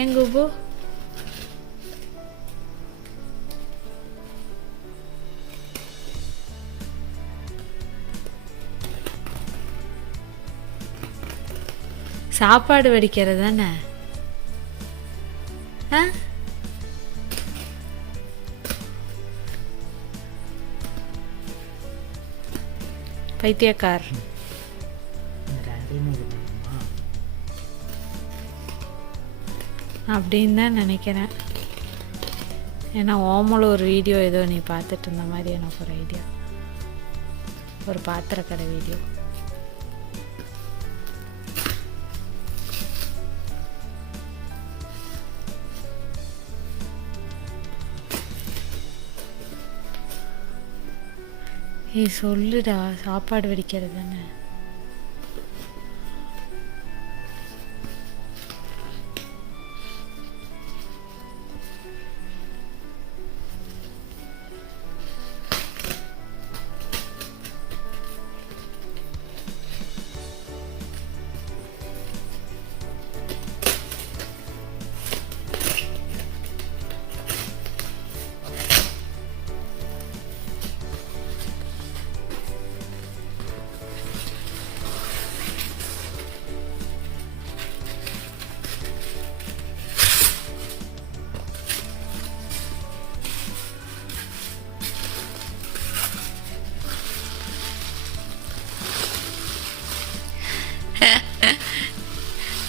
ஏன் குபு? சாப்பாடு வடிக்கிறது தானே? பைத்தியக்கார். அப்படின்னு தான் நினைக்கிறேன். ஏன்னா ஓமல ஒரு வீடியோ ஏதோ நீ பார்த்துட்டு இருந்த மாதிரி எனக்கு ஒரு ஐடியா. ஒரு பாத்திரக்கடை வீடியோ. சொல்லுடா, சாப்பாடு வடிக்கிறது தானே?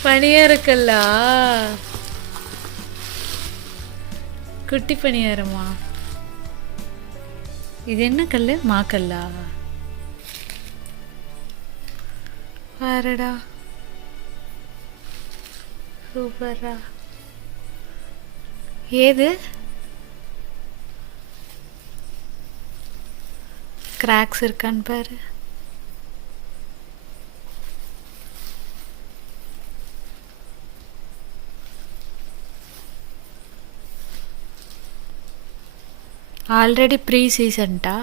பனியா இருக்குல்ல, குட்டி பனியாரமா? இது என்ன கல்லு? மாக்கல்லா? பாருடா, சூப்பரா. ஏது கிராக்ஸ் இருக்கான்னு பாரு. ஆல்ரெடி ப்ரீ சீசன்டா?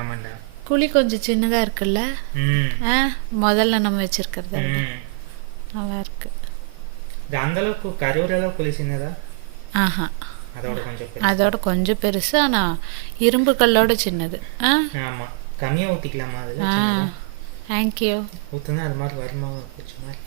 ஆமாண்டா. குழி கொஞ்சம் சின்னதாக இருக்குல்ல? முதல்ல நம்ம வச்சிருக்கிறது நல்லா இருக்கு. அந்த அளவுக்கு கருவுற அளவுக்கு குழி சின்னதா? ஆஹா, அதோட கொஞ்சம் பெருசு. ஆனால் இரும்பு கல்லோட சின்னது. ஆமாம், கம்மியாக ஊற்றிக்கலாமா? அதில் தேங்க்யூ. ஊற்றுனா அது மாதிரி வருமா? கொஞ்சம் மாதிரி